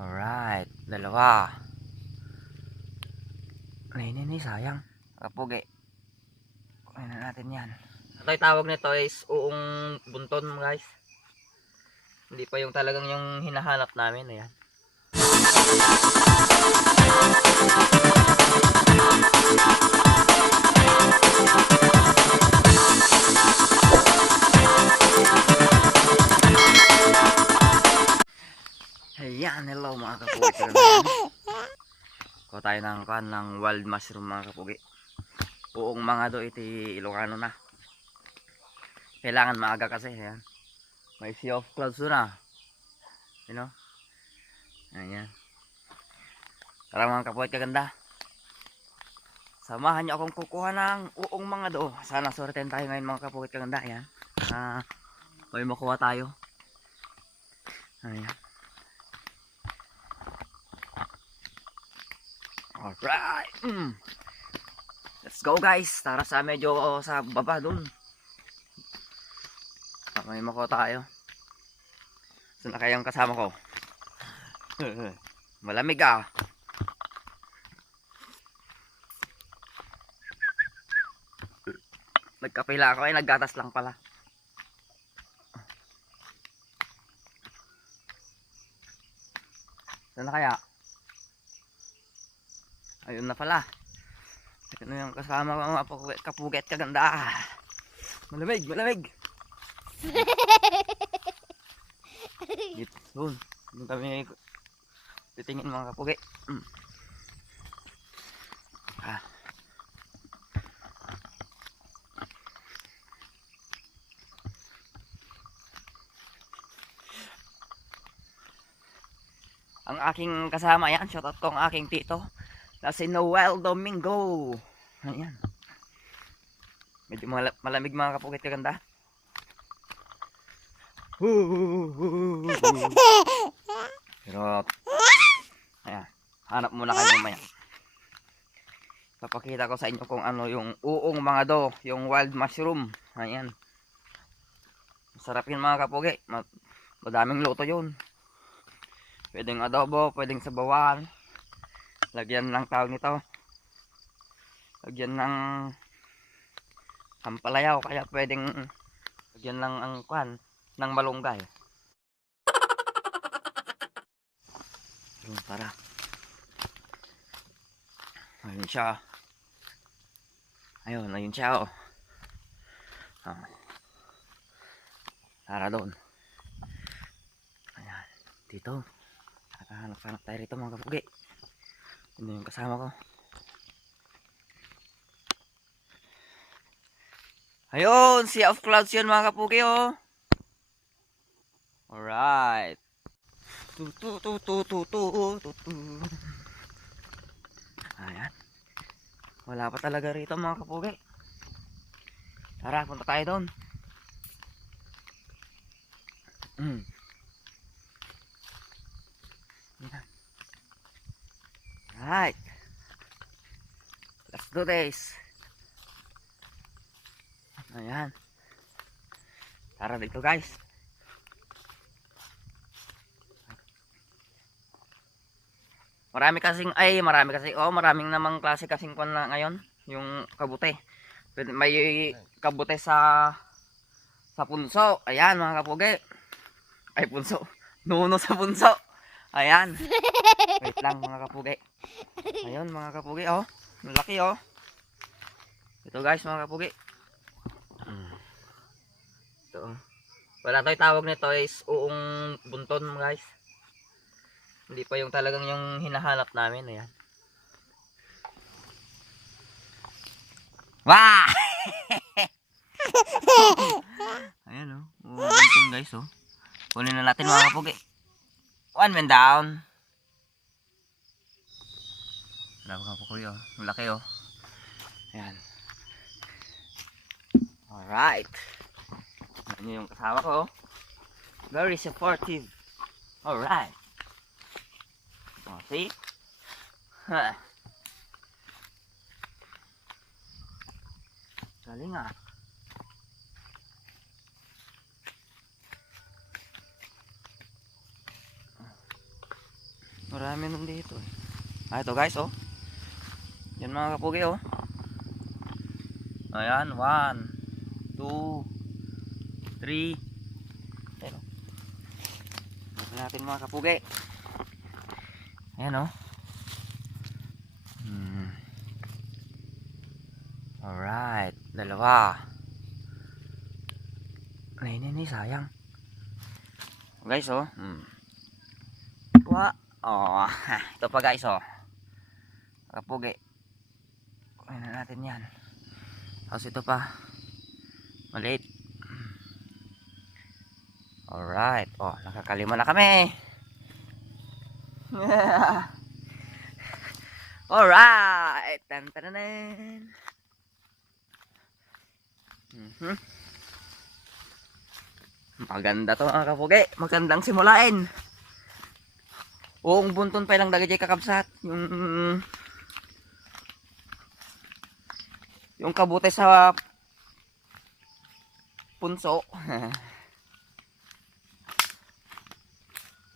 Alright, dalawa. Ini sayang. Kapugi. Kunin na natin yan. Ito yung tawag nito is uong bunton, guys. Hindi pa yung talagang yung hinahanap namin. Ayan. Ayan, hello mga kapugi. Kuha tayo ng wild mushroom mga kapugi. Uong mga do iti Ilocano na. Kailangan maaga kasi. Ayan. May sea of clouds na. You know? Ayan. Tara mga kapugi kaganda. Samahan niyo akong kukuha ng uong mga do. Sana sorten tayo ngayon mga kapugi kaganda. Ayan. May makuha tayo. Ayan. Alright. Let's go guys. Tara sa medyo sa baba dun. May makuha tayo. Saan na kayang kasama ko? Malamig ah. Nagkapila ako ay naggatas lang pala. Saan na kaya? Ayun na pala. Ito yung kasama ko mga kapuget kaganda. Malamig, malamig. Doon kami titingin mga kapuget. Ang aking kasama yan, shoutout ko ang aking tito na si Noel Domingo. Ayan. Medyo malamig mga kapugit kaganda. Pero ayan, hanap muna kayo mamaya. Papakita ko sa inyo kung ano yung uong mga do, yung wild mushroom. Ayan. Masarap yun mga kapugi. Madaming luto yun. Pwedeng adobo, pwedeng sabawan. Lagyan ng tawag nito. Lagyan ng ampalayaw, kaya pwedeng lagyan ng ang kwan ng malunggay. Yun, tara. Ayun siya. Ayun siya oh. Tara doon. Ayan, dito. Hanap tayo rito mga kapugi. Ano yung kasama ko? Ayun, sea of clouds yun mga kapugi oh. Alright. Ayan. Wala pa talaga rito mga kapugi. Tara, punta tayo doon. Alright. Let's do this. Ayan. Tara dito guys. Maraming namang klase kasing kwan na ngayon. Yung kabute. May kabute sa punso. Ayan mga kapugi. Ay punso. Nuno sa punso. Ayan. Wait lang mga kapugi. Ayun mga kapugi oh. Laki oh. Ito guys mga kapugi. Ito. Wala tayo tawag nito is uong bunton guys. Hindi pa yung talagang yung hinahanap namin. Ayan. Wah! Ayan oh. Uong bunton guys oh. Kunin na natin mga kapugi. One man down. Wala mga kapugi oh. Malaki oh. Ayan. Alright. Ano yung kasama ko? Very supportive. Alright. Oh, see? Galing ah. Marami nun dito eh. Ito guys oh. Yan mga kapugi oh. Ayan, 1, 2, 3. Ayan oh. Ito natin mga kapugi. Ayan oh. Alright, dalawa. Ini sayang. Guys oh. Oh, ito pa guys oh. Kapugi. Kunin na natin yan. Tapos ito pa. Maliit. Alright. Oh, nakakalima na kami. Alright. Tan-tan-tan. Maganda to mga kapugi. Magandang simulain. Uong bunton pa ilang dagay kakabsat. Yung kabute sa punso.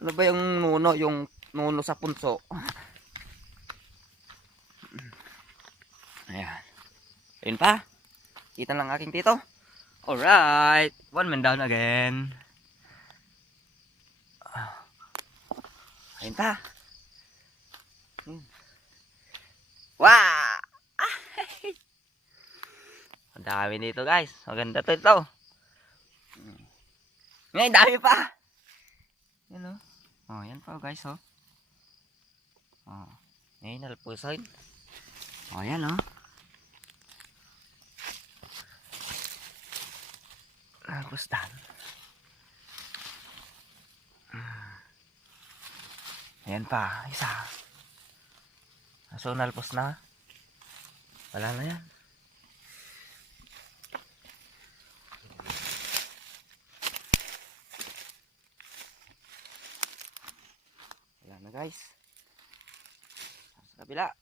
Ano ba yung nuno? Yung nuno sa punso. Ayan. Ayun pa. Kita lang aking tito. Alright. One man down again. Ayun pa. Wow! Ang dami dito guys. Maganda to ito. Ngayon dami pa. Yan o. Oh, yan pa guys oh. Oh. Ngayon nalpusoy. Oh, yan oh. Nalpustan. Ayan pa, isa. So nalpos na. Wala na yan. Wala na guys. Sa kabila.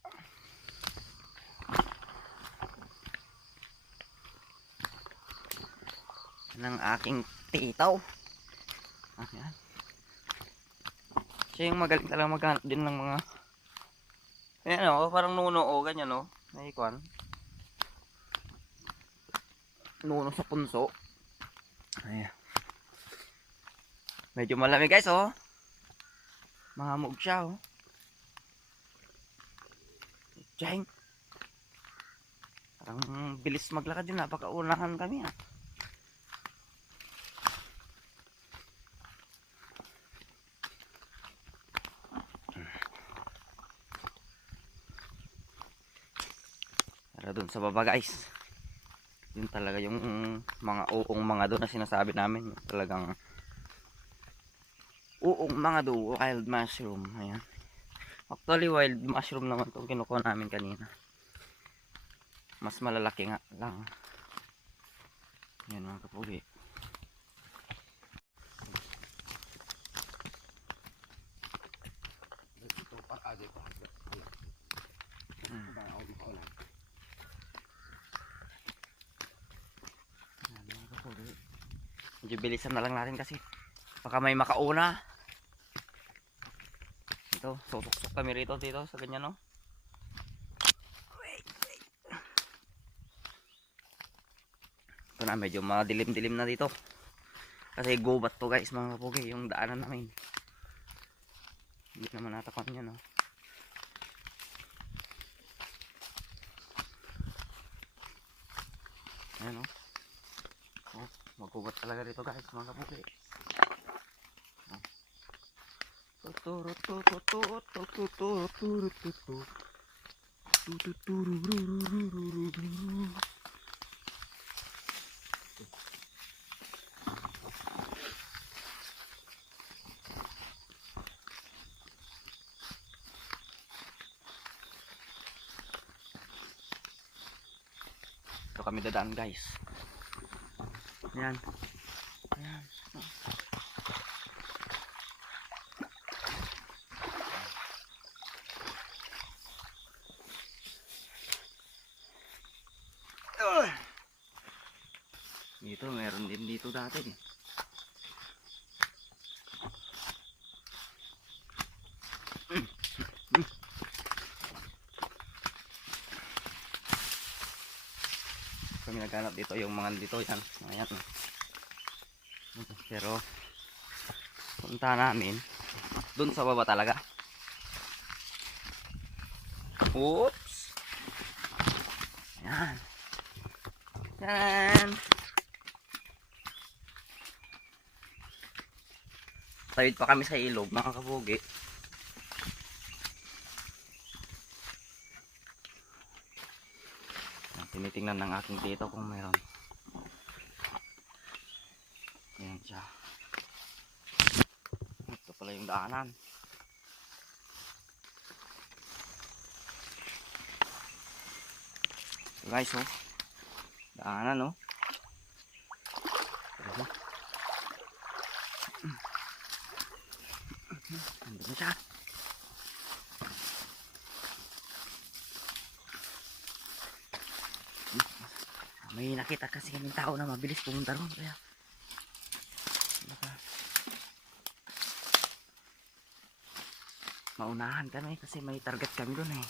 Ng aking titaw. Ayan. Siya yung magaling talaga maghanap din ng mga ayan o, parang nuno o ganyan o. Naikuan. Nuno sa punso. Ayan. Medyo malamig guys o. Mahamog siya o. Diyang. Parang bilis maglakad yun. Napakaunahan kami ha. Doon sa baba guys, yun talaga yung mga uong mga doon na sinasabi namin, yung talagang uong mga do, wild mushroom. Ayan, actually wild mushroom naman itong kinukuha namin kanina, mas malalaki nga lang. Yan mga kapugi. Medyo bilisan na lang natin kasi baka may makauna. Ito, susok-sok kami rito dito sa ganyan no. Ito na, medyo madilim-dilim na dito. Kasi gubat to guys mga kapugi, yung daanan namin. Hindi naman natakan niya no. Ayan no. Oh, magkubat talaga dito guys mga kapugi. Ito kami dadaan guys. Ayan. Ayan. Dito meron din dito dati. naghanap dito yung mga dito yan. Ayan. Pero punta namin dun sa baba talaga. Oops. Ayan. Yan. Tawid pa kami sa ilog mga kabugi. Tinitingnan ng aking tito kung meron. Ayan siya. Ito pala yung daanan. So guys, oh. Daanan, oh. Nandun na siya. May nakita kasi kaming tao na mabilis pumunta ron. Kaya baka maunahan kami kasi may target kami doon eh.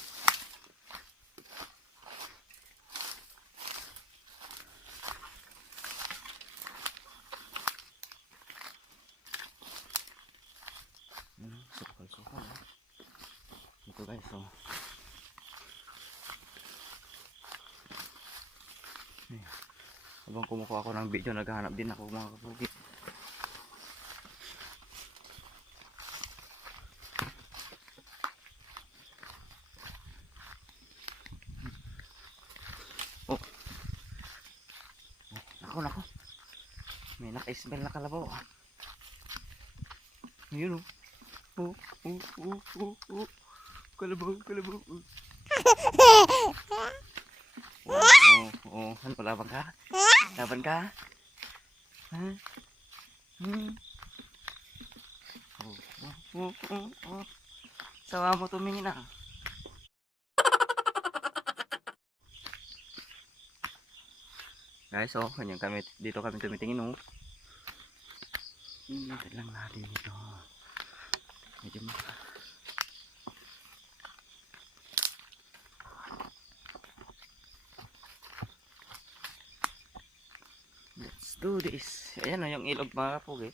Sukal-sukal. Ito guys, oh. Habang kumukuha ako ng video, naghahanap din ako mga kabugi. Oh. Nako. May naka-smell na kalabaw. Ayun, oh. Oh. Kalabaw. Oh. Ano pa, laban ka? Laban ka? Ha? Oh. Sawa mo tumingin ah. Guys, oh, dito kami tumitingin, oh. Hinintay lang natin ito. Medyo let's do this. Ayan, oh, yung ilog mga kapugi.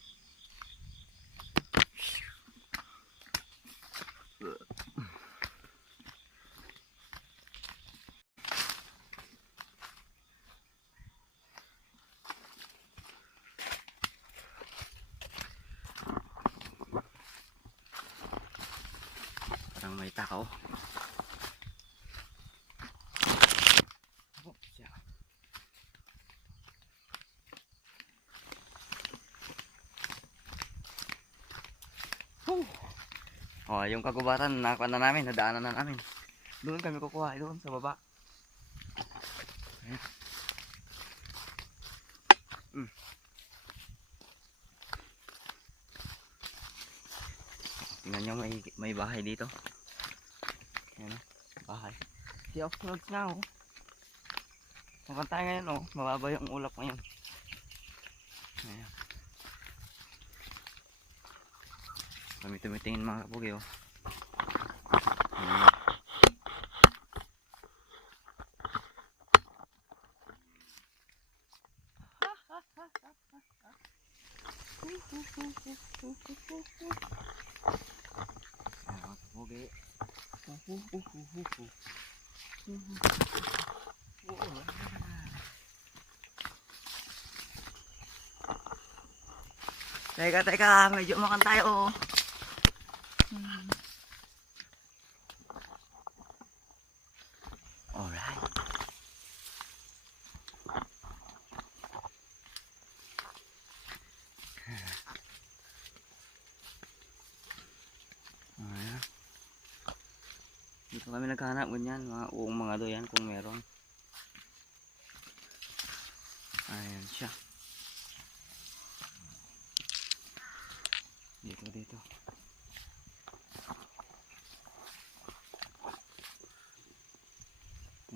Parang may takaw. Oh, yung kagubatan nakakuha na namin, nadaanan na namin. Doon kami kukuha, doon sa baba. Ayan. Tingnan nyo, may bahay dito. Ayan, bahay. Si off-roads na, oh. Mukhang tayo ngayon, oh. Mababa yung ulap ngayon. Ayan. Kami tumitingin mga kapugi, oh. Ayan. Teka, medyo makan tayo, oh. Alright. Ayan. Dito kami naghahanap ganyan, mga uong mga doyan kung meron. Ayan siya. Dito.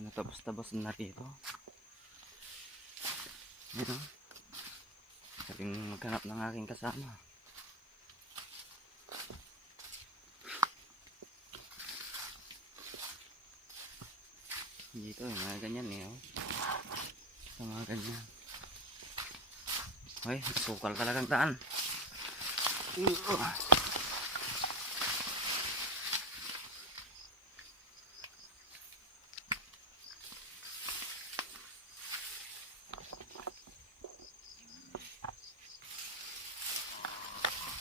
Natapos-tapos na dito. Dito. Saling maghanap ng aking kasama. Dito, mga ganyan eh. Oh. Sa mga ganyan. Ay, sukal talagang daan.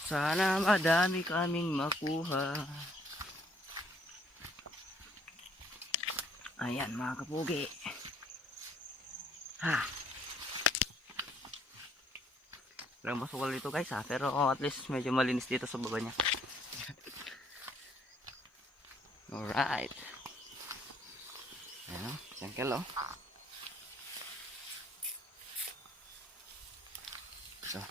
Sana madami kaming makuha. Ayan mga kapugi. Ha. Walang masukal dito guys ha. Pero at least medyo malinis dito sa baba niya. Alright. Ayan o. Sangkel o. So.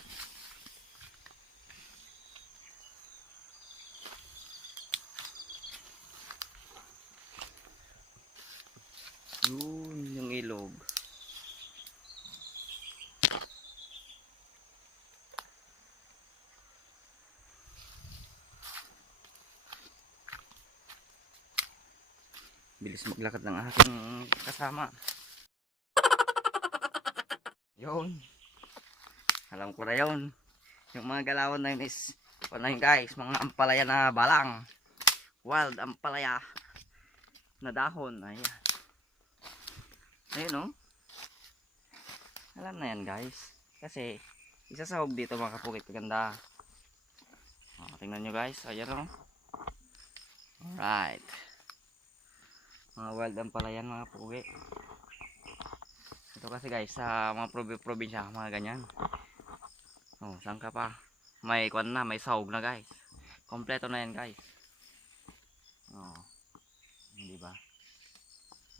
Yun yung ilog. Bilis maglakad ng aking kasama. Yun. Alam ko na yun. Yung mga galawan na yun is ano yun guys, mga ampalaya na balang. Wild ampalaya na dahon. Ayan. Ayun o. Alam na yan guys. Kasi isasahog dito mga kapukit. Ganda. Tingnan nyo guys. Ayan o. Alright. Mga wild ampalayan mga pugi. Ito kasi guys sa mga probinsya mga ganyan. Oh, saan ka pa? May kwan na, may sahog na guys. Kompleto na yan guys. Oh. Hindi ba?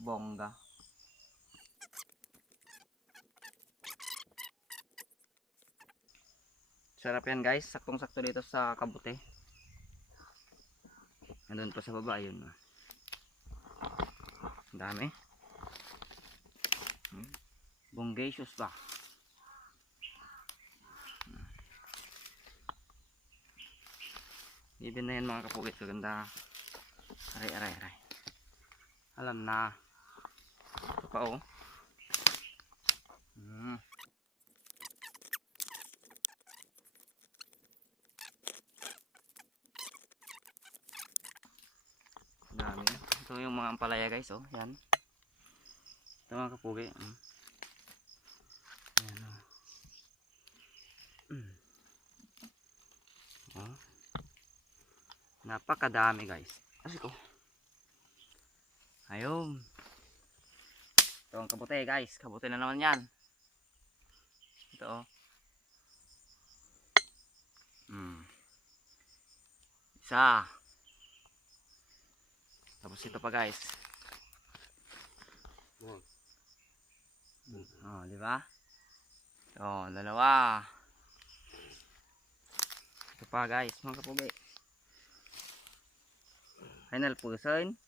Bongga. Sarap yan guys, saktong-sakto dito sa kabute. Nandun pa sa baba, yun. Ang dami. Bonggacious ba? Even na yan mga kapukit, kaganda. Aray. Alam na. Ito pa oh. Dami. Ito yung mga ampalaya guys oh. Yan. Ito mga kapugi. Ayan oh. Oh. Napakadami guys. Kasi ko. Ayun. Ito ang kabute guys. Kabute na naman yan. Ito oh. Isa. Tapos ito pa guys. Oh, di ba? Ito, dalawa. Ito pa guys, mga kapugi. Final person.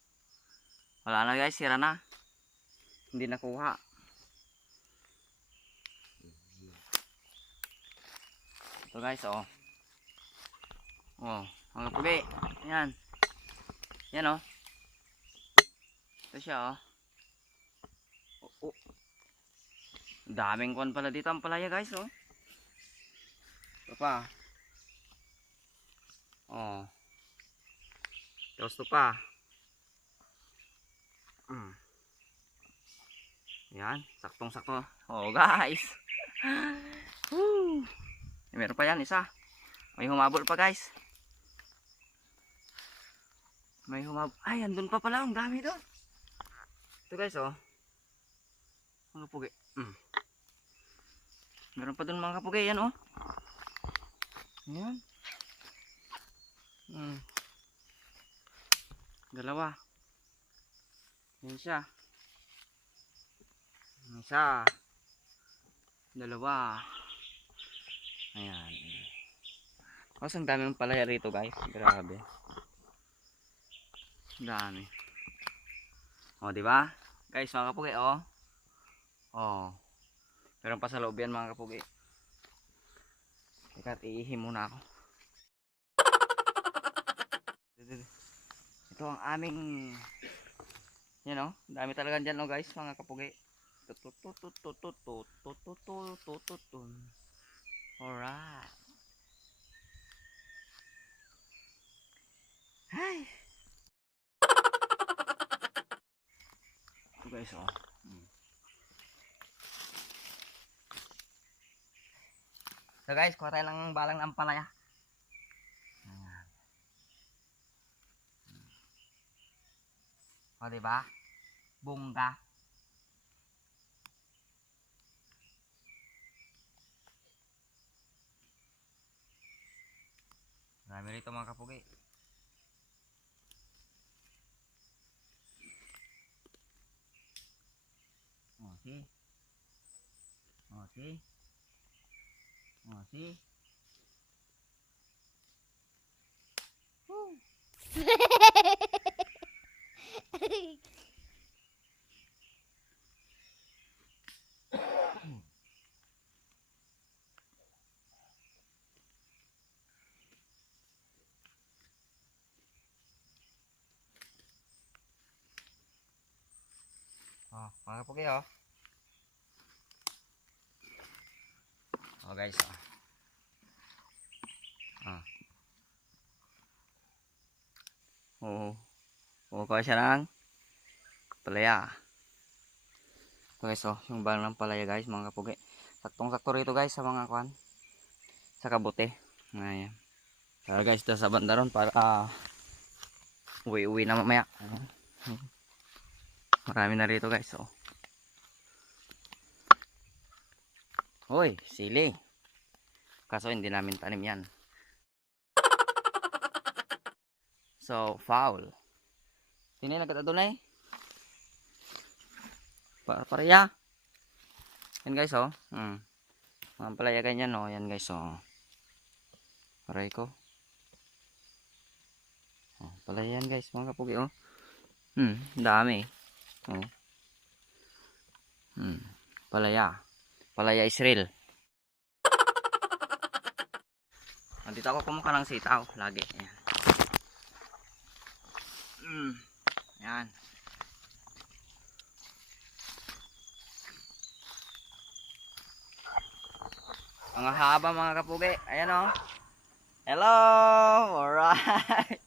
Wala na guys, sira na. Hindi nakuha. Ito guys, oh. Oh, mga kapugi. Yan. Yan oh. Ito siya oh. Daming kwan pala dito ang palaya guys oh. Ito pa. Oh. Tapos ito pa. Yan, saktong-sakto. Oh guys. Woo. Meron pa yan isa. May humabol pa guys. May humabol. Ay, andun pa pala. Ang dami doon. Ito guys oh. Mga pugi. Meron pa doon mga kapugi. Yan oh. Yan. Dalawa. Yan siya. Isa. Dalawa. Ayan. Kasi ang dami ng palaya rito guys. Grabe. Dami. O, di ba? Guys, mga kapugi oh. Oh. Meron pa sa loob yan mga kapugi. Teka, iihi muna ako. Ito ang aming yan o. Dami talaga dyan o guys mga kapugi. Alright. Hi. Ito guys, oh. So guys, kuha tayo ng balang ampalaya. Ayan. O diba? Bungga. Marami rito mga kapugi. Okay. Okay. Okay. Oh, mga kapugi, oh. Oh guys, oh. Ah. Oo. Kuha siya ng palaya. So guys, oh, yung balang ng palaya guys, mga kapugi. Saktong-sakto rito guys sa mga kwan. Sa kabuti. Ayan. Tara guys, ito sa banda ron para uwi-uwi na mamaya. Marami na rito guys, oh. Hoy, sili. Kaso hindi namin tanim yan. So, foul. Sini nagkatadunay. Pareya. Yan guys, oh. Mga palaya ganyan, oh. Yan guys, oh. Aray ko. Oh, palaya yan guys, mga kapugi, oh. Dami. Oh. Palaya. Palaya Israel. Nandito ako kumuha ng sitaw. Lagi. Ayan. Ayan. Mga haba mga kapugi. Ayan o. Hello. Alright.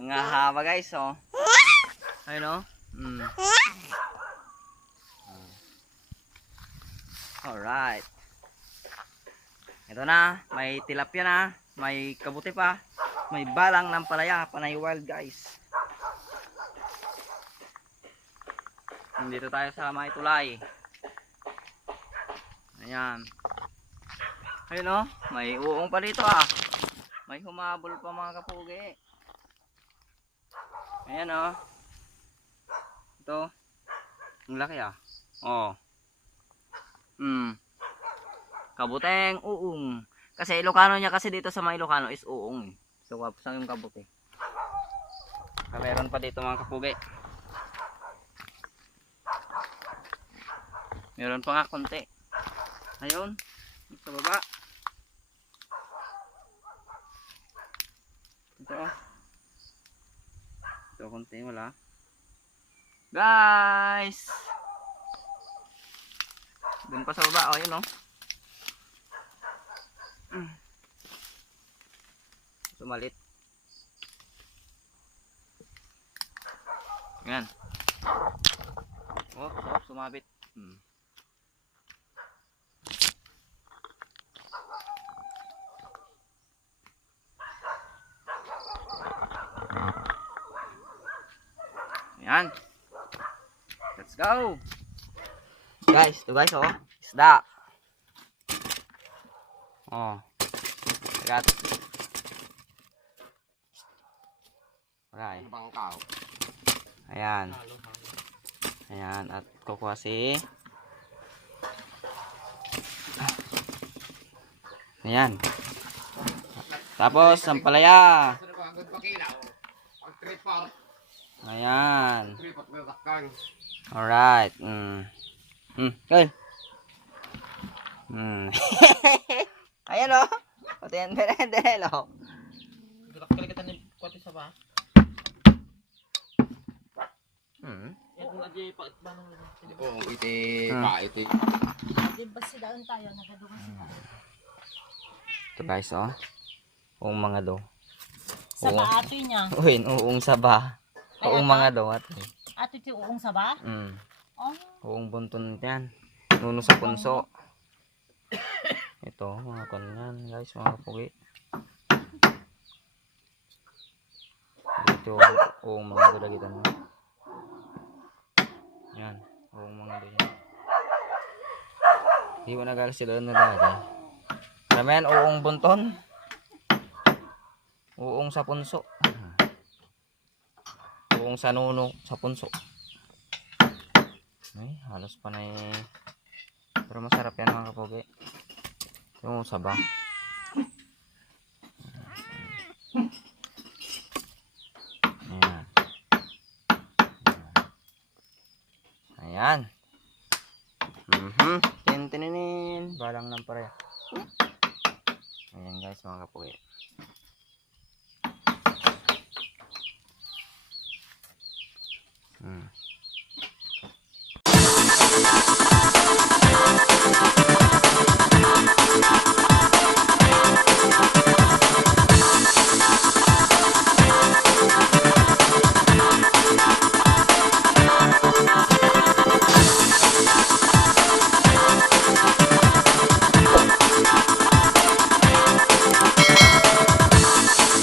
Mga haba guys o. Ayan o. Alright. Ito na. May tilapia na. May kabuti pa. May balang ng palaya. Panay wild guys. Nandito tayo sa may tulay. Ayan. Ayun o. May uong pa dito ah. May humabol pa mga kapugi. Ayan o. Ito. Ang laki ah. Oh. Kabuteng uong. Kasi Ilocano niya kasi dito sa mga Ilocano is uong eh. So kapsang yung kabuti. Meron pa dito mga kapugi. Meron pa nga konti. Ayun. Sa baba. Ito oh. Ito konti wala. Guys. Doon pa sa baba. Oh, yun oh. Sumalit. Yan. Oh, sumabit. Yan. Let's go. Guys, ito guys oh. Isda. Oh. Agat. Alright. Ayan. Ayan. At kukuha si ayan. Tapos ang palaya. Ayan. Alright. Good. Ayan o. Pati yan berendel o. Oo, iti pa iti. Di ba si daon tayo, nagadugan sila. Ito guys, oh. Uong mga do. Sa paato niya. Uy, uong saba. Ay, Uong ata? mga do. Ato iti uong saba? Oh, Uong bunton yan. Nuno sa punso. Ito, mga kanyan guys, mga kapugi. Ito, uong mga do dagitan mo. Yan, uong mga do yan. Di mo nagalas sila na dati. Ramen, uong bunton. Uong sa punso. Uong sa nuno sa punso. Ay, halos pa na eh. Pero masarap yan mga kapogi. Yung saba. Ayan. Ayan. Tintininin. Balang ng pare. Ayan guys mga kapogi.